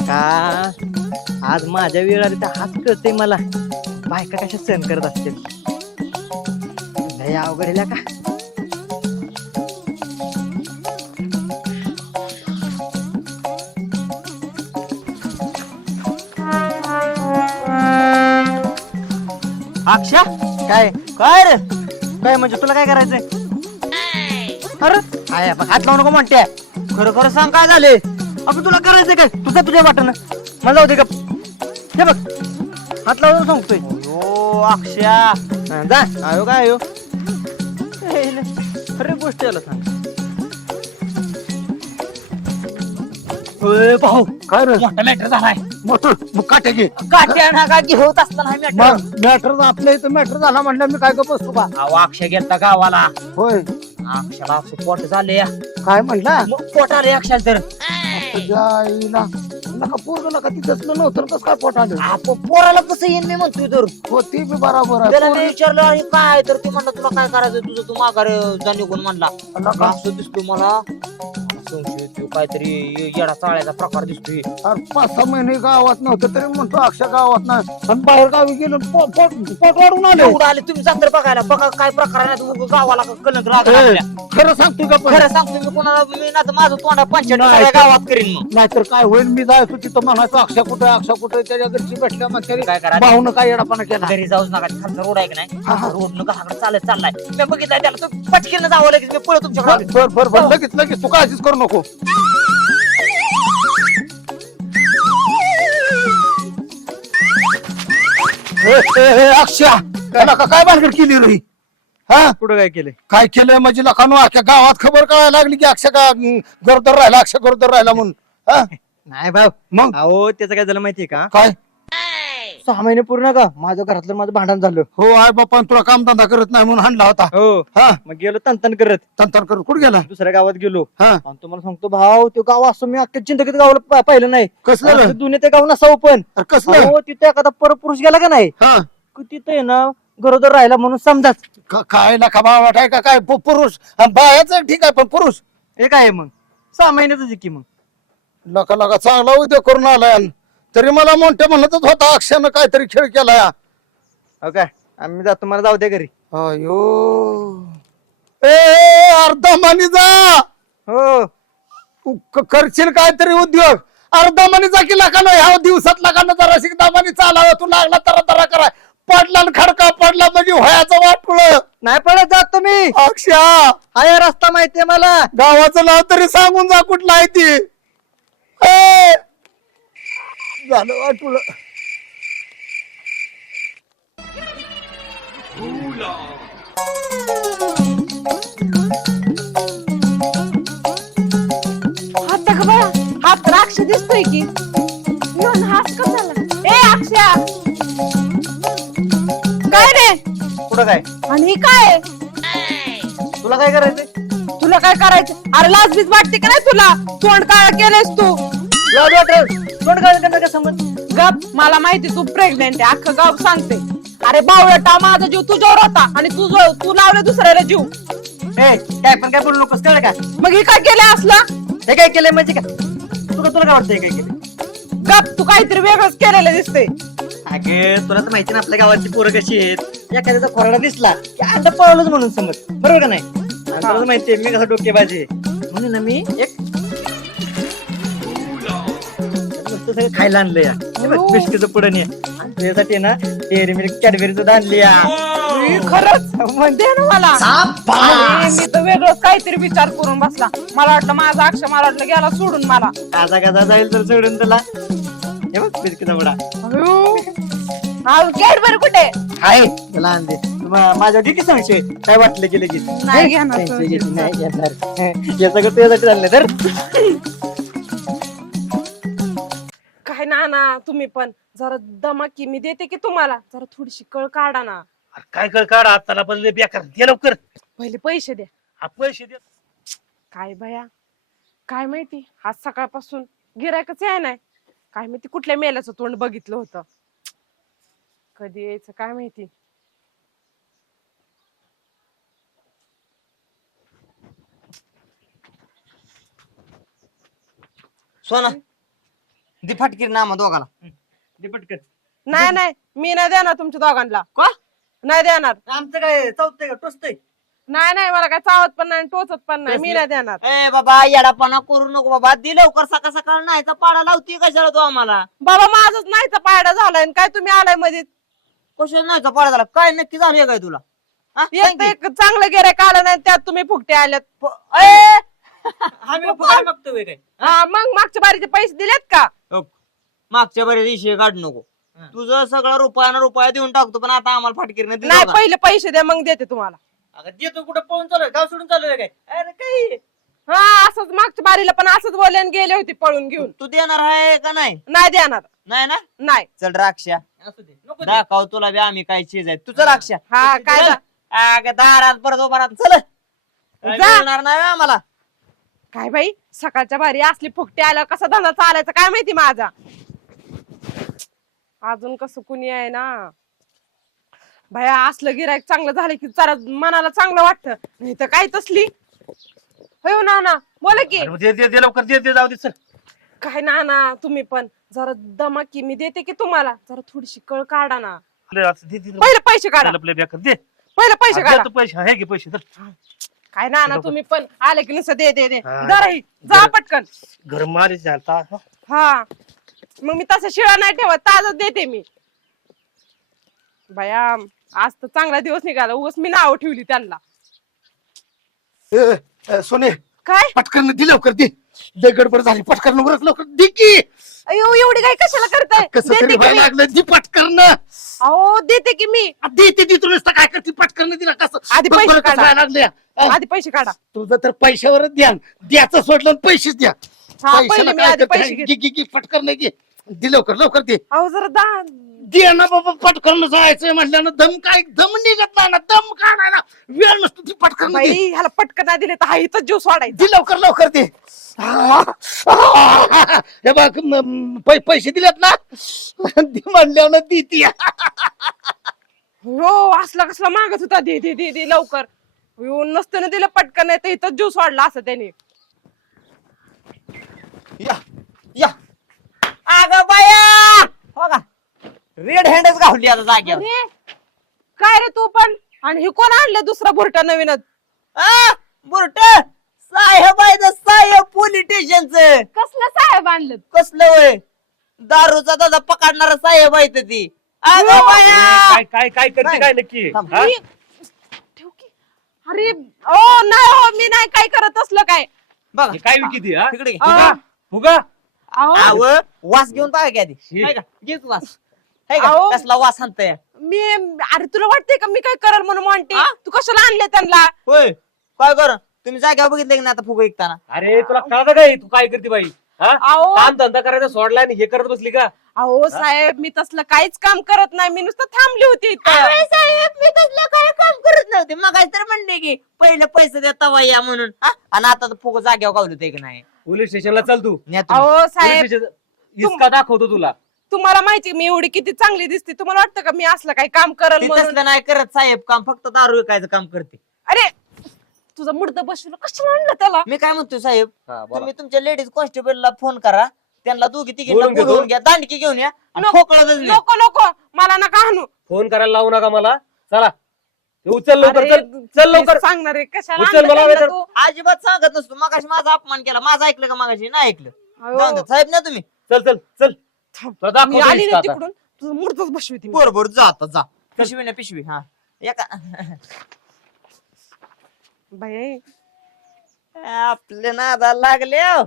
का आज माझ्या वेळ आली तर हाच कळतंय मला. बायका कशा सहन करत असतील? लय अवघड आहे का? अक्षा काय? काय रे? काय म्हणजे तुला काय करायचंय? अरे काय बघ हात लावू नको म्हणते. खरं सांग काय झाले अगं तुला करायचंय काय? तुझं तुझ्या वाटण. मला जाऊ दे का हे बघ. हात लावून सांगतोय. ओ अक्षया. हा, जा. आयो काय आयो हे खरी गोष्ट याला सांग. भाऊ काय रे? मोठा मॅटर झालाय. मोठं? मग काटे घे. काट्या ना काठी होत असताना हा मॅटर मग मॅटर आपल्या इथं मॅटर झाला म्हणलं मी काय गप बसतो का अहो अक्षय गेलता गावाला. होय. अक्षला असं पोट झाले काय म्हणला? मग पोट आले अक्षाला तर. आईला नका पोरग नका तिथं नव्हतं कसं काय पोट आलं आ, प- पोराला कसं येईन मी म्हणतोय तर. हो ती बी बरोबर आहे. त्याला मी विचारलं अरे काय? तर ते म्हणला तुला काय करायचं तुझं तू माघार जा निघून म्हणला. नका. असं दिसतो मला. काहीतरी येडा चाळ्याचा प्रकार दिसतोय. अरे पाच सहा महिने गावात नव्हतं तरी म्हणतो अक्षा गावात नाही. आणि बाहेर गावी गेलो पो- पोट पोट वाढून आले. एवढं आले तुम्ही जातर बघायला बघा काय प्रकार आहे. ना गावाला कलंक लागला आपल्या. खरं सांगतो का पण? खरं सांगतो मी कोणाला? मी ना तर माझं तोंडा पंचायत गावात करीन मग. नाहीतर काय होईल? मी जायचो तिथं म्हणायचो अक्षा कुठे अक्षा कुठे त्याच्या घरची भेटल्या मग काय करा? भाऊन काय येडापणा केला? घरी जाऊच नका खालचा रोड आहे की नाही? हा, हा. रोड न घराकडे चालत चाललाय. मी बघितलंय त्याला तो पटकीनं जावं लगेच मी पळत तुमच्या बर. बर बर लगेच लगेच. तू काळजीच करू नको. ए, ए, ए, अक्षा त्याला का काय भानगड केली रे हा? कुठं काय केलंय? काय केलंय म्हणजे लखानो अख्ख्या गावात खबर कळायला लागली की अक्षा का अं, गरोदर राहिला अक्षा गरोदर राहिला म्हणून. हा? नाही भाऊ. मग? अहो त्याचं काय झालं माहितीये का? काय? सहा महिने पूर्ण का? माझं घरातलं माझं भांडण झालं. हो आय बापा तुला कामधंदा करत नाही म्हणून हाणला होता. हो. हा. मग गेलो तंतन करत. तंतर करत. कुठे गेला? दुसऱ्या गावात गेलो. हा. आणि तुम्हाला सांगतो भाऊ तो गाव असं मी अख्ख्या चिंतकीत गावाला पा- पाहिलं नाही. कसलं? रे? असं दुनिया त्या गाव नसावं पण. अरे कसलं? अहो तिथे एखादा परपुरुष गेला का नाही? हा. की तिथे आहे ना गरोदर राहिला म्हणून समजाच. का- काय नका बाबा आहे का? काय पु- पुरुष? बायाचं ठीक आहे पण पुरुष? हे काय आहे मग. सहा महिन्याच की मग? लका लका चांगला उद्योग करून आलाय. तरी मला मोठ्या म्हणतच होता अक्षयानं काहीतरी खेळ केलाय. हो काय? आम्ही जातो मला जाऊ दे घरी. अयो. ए अर्धा मानी जा. हो. तू क- करशील काहीतरी उद्योग. अर्धा मानी जा की लका ह्या दिवसात लका जरा शिकदा मानी चालावं तू लागला तरा तरा कराय पडला न खडका पडला म्हणजे व्हायचं वाटुळ नाही पडत जात तुम्ही. अक्षा. हा या रस्ता माहितीये मला. गावाचं नाव तरी सांगून जा कुठलं आहे ती. ए! झालं हात का बघा हा द्राक्ष दिसतोय की. येऊन हात का झाला? ए अक्षया! काय रे? कुठं काय? आणि ही काय? तुला काय करायचंय? तुला काय करायचं? अरे लाज बीज वाटते का नाही तुला? तोंड काय केलंयस तू. लाज वाटत करणार का समज? गप मला माहिती तू प्रेग्नेंट आहे अख्खं गाव सांगते. अरे बावळटा माझा जीव तुझ्यावर होता आणि तू तू लावले दुसऱ्याला जीव. ए काय पण काय बोलू नकोस कळलं का? मग ही काय केलं असलं? हे काय केलंय म्हणजे काय? तुला तुला काय वाटतंय काय केलं गप तू काहीतरी वेगळंच केलेलं दिसते अगे तुला तर माहिती ना आपल्या गावाची पोरं कशी आहेत. एखाद्याचा खोराडा दिसला की अंड पळवलंच म्हणून समज. बरोबर का नाही? आणि तुला तर माहितीये मी कसं डोकेबाजी आहे. म्हणून ना मी एक सगळं खायला आणलं या. बिस्किटचं पुढं नाही आणि त्यासाठी ना डेअरी मिल्क कॅडबेरीचं आणली या. खरंच म्हणते ना मला. अरे, मी तर वेगळंच काहीतरी विचार करून बसला. मला वाटलं माझा अक्षर मला वाटलं गेला सोडून मला. काचा काचा जाईल तर सोडून तुला. हे बघ बिस्किटचा पुडा कॅडबरी कुठे? आहे त्याला आणते. माझ्या संशय? काय वाटलं की लगेच? नाही घेणार संशय संशय. घेतली, नाही घेणार. हे सगळं तुझ्यासाठी झालं तर. काय ना ना तुम्ही पण. जरा दमाकी मी देते की तुम्हाला. जरा थोडीशी कळ काढा ना. अरे काय कर काढ? आताला पण लय बेकार दे लवकर. पहिले पैसे द्या हा पैसे दे. काय भया काय माहिती? आज सकाळपासून गिरायकच आहे नाही. काय माहिती कुठल्या मेल्याचं तोंड बघितलं होतं. कधी यायचं काय माहिती? सोना. दे फाटकीर ना आम्हा दोघाला. दे पटकन नाही नाही. मी नाही देणार तुमच्या दोघांना. का? नाही देणार. आमचं काय चौथं का टोचतंय? नाही नाही. मला काय चावत पण नाही टोचत पण नाही. मी नाही देणार. ए बाबा येडापणा करू नको बाबा. दे लवकर सकाळ सकाळ नाही तर पाडा लावती कशाला तू आम्हाला? बाबा माझंच नाहीचा पायडा झालाय आणि काय तुम्ही आलायमध्ये कशाला नाही का पाडा झाला? काय नक्की झालं काय तुला? हा? एक सांग तर की. एक चांगलं गिरायक आलं नाही त्यात तुम्ही फुकटे आल्यात. प- ए! आम्ही काय? हा, मग मागच्या बारीचे पैसे दिलेत का? मागच्या बरे विषय काढ नको. तुझं सगळं रुपयानं रुपया देऊन टाकतो पण आता आम्हाला फाटकीरने दिलं नाही का? पहिले पैसे द्या मग देते तुम्हाला. अगं देतो कुठं पळून चालू गाव सोडून चालू आहे काय? अरे काय? हा असंच मागच्या बारीला पण असंच बोलले आणि गेले होते पळून घेऊन. तू देणार आहे का नाही? नाही देणार. नाही ना? नाही. चल राक्षा. असू दे नको दे. दाखव तुला बी आम्ही काय चीज आहे. तुझं राक्षा. हा काय चल. जा- अगं दारात परत उभा चल. काय जा. मिळणार नाही आम्हाला. काय बाई? सकाळच्या बारी असली फुकटे आल्यावर कसा धंदा चालायचा? काय माहिती माझा? अजून कसं कुणी आहे ना? भया असलं गिरायक चांगलं झालं की जरा मनाला चांगलं वाटतं. नाही तर काय तसली? हो ना ना बोला की. अरे दे दे दे लवकर दे दे जाऊ दे चल. काय ना ना तुम्ही पण जरा दमाकी मी देते की तुम्हाला? जरा थोडीशी कळ काढा ना. लय असं दे दे लवकर. पहिले पैसे काढा. दे. पहिले पैसे काढा. पैसे हा, हे घे पैसे धर. काय ना ना तुम्ही पण आले की नुसतं दे दे दे. हा. जरा ही, जा पटकन. घर मारे झालता हा. हा मग मी तसं शिळा नाही ठेवत ताजच देते मी. बया आज तर चांगला दिवस निघाला उगाच मी नाव ठेवली त्यांना. ए, ए, सोने काय? पटकन दे लवकर दे. लय गडबड झाली पटकन लवकर लवकर दे की. अयो एवढी काय कशाला करताय? कसं देते तरी की व्हायला मी? लागलं दे पटकन अहो देते की मी? दे ते तू नुसतं काय करते पटकन दिला कसं? आधी पैसे बरं कसं काढा. व्हायला लागलं. आधी पैसे काढा. तुझं तर पैशावरच ध्यान. द्याचं सोडलं आणि पैसेच द्या. हा पैशाला पहिले मी काय आधी करते? पैसे घेते घे, घे, घे, पटकन घे. दे लवकर लवकर दे. अहो जरा दा. दे ना बाबा पटकन जायचंय म्हटल्यानं दम काय दम निघत नाही ना दम काढायला. वेळ नसतो ती पटकन बाई दे ह्याला पटकन नाही दिले तर हा इथं जीव सोडायचा. दे लवकर लवकर दे. आ, आ, हे बघ म, पै- पैसे दिलेत ना? दे म्हणल्यानं दी ती हो असला कसला मागत होता. दे दे दे दे लवकर. येऊन नसतं ना दिलं पटकन नाही तर इथं जीव सोडला असं त्याने. या या. अगं बाया! हो का? रेड हँडच घावली आता जाग्यावर अरे, काय रे तू पण? आणि हे कोण आणलं दुसरा बुरटा नवीनच? बुरट? साहेब आहे ना साहेब पोलीस स्टेशनच कसलं साहेब आणलं कसलं वय दारूचा दादा पकडणारा साहेब आहे इथं ती अगं बाया काय काय काय करते नाही. काय नक्की थांब. हा? मी- ठेव की. अरे ओ नाही हो मी नाही काय करत असलं काय बघा हे काय विकी हा तिकडे घे. आ, फुगा अहो, आव वास घेऊन पाहा की आधी शी. हाय का? घेच वास हाय का? अहो. कसला वास आणतोय मी अरे तुला वाटतंय का मी काय करल म्हणून म्हणते? तू कशाला आणले त्यांना होय काय कर तुम्ही जाग्यावर बघितलं की नाही आता फुग ऐकताना अरे तुला कळतं काय तू काय करते बाई? हा? अहो. काम धंदा करायचा सोडला आणि हे करत बसली का? अहो साहेब मी तसलं काहीच काम करत नाही. मी नुसतं थांबली होती इथं. अरे साहेब मी तसलं काय काम करत नव्हते. मग तर म्हणले की पहिले पैसे देता तवा या म्हणून. हा? आणि आता तर फुग जाग्यावर गावलं ते की नाही. पोलीस स्टेशनला चल तू. न्या तुम्ही. अहो पोलीस साहेब स्टेशन इसका दाखवतो तुला. तुम्हाला माहिती मी एवढी किती चांगली दिसते. तुम्हाला वाटतं का मी असलं काही काम करल ती म्हणून? तसलं नाही करत साहेब. काम फक्त दारू विकायचं काम करते. अरे तुझं मुर्द बसवलं कशाला आणलं त्याला मी काय म्हणतो साहेब हा, बोला. तुम्ही तुमच्या लेडीज कॉन्स्टेबलला फोन करा त्यांना दोघी तिघींना बोलून घेतो. बोलवून घ्या दांडकी घेऊन या आणि नको. नाही नको नको मला नका आणू फोन करायला लावू नका मला चला हे उचल लवकर अरे, चल चल लवकर सांगणार आहे कशाला उचल आणलं मला त्यांना वेटर. तू? अजिबात सांगत नसतो मागाशी माझा अपमान केला माझा ऐकलं का मागाशी नाही ऐकलं अहो, साहेब ना तुम्ही चल चल चल तुला दाखवतो मी आली ना आता. तिकडून तुझं मुर्दच बसवते मी. बरोबर जा आता जा पिशवी ना पिशवी हा एका बाई. आपले नादा लागले हो.